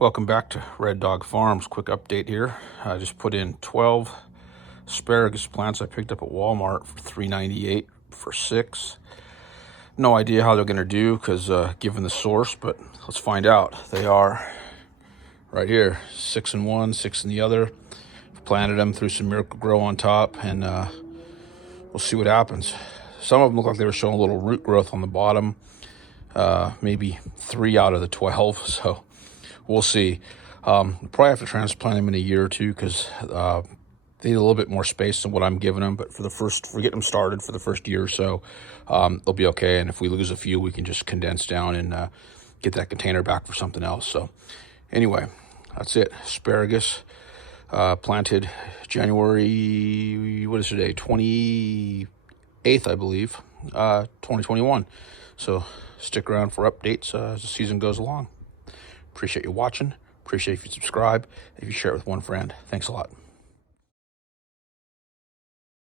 Welcome back to Red Dog Farms. Quick update here. I just put in 12 asparagus plants I picked up at Wal Mart for $3.98 for 6. No idea how they're going to do because given the source, but let's find out. They are right here, 6 in one, 6 in the other. Planted them, threw some Miracle Grow on top, and we'll see what happens. Some of them look like they were showing a little root growth on the bottom, maybe 3 out of the 12, so we'll see. Probably have to transplant them in a year or two because they need a little bit more space than what I'm giving them. But for getting them started for the first year or so, they'll be okay. And if we lose a few, we can just condense down and get that container back for something else. So anyway, that's it. Asparagus planted January, what is today? 28th, I believe, 2021. So stick around for updates as the season goes along. Appreciate you watching. Appreciate if you subscribe, if you share it with one friend. Thanks a lot.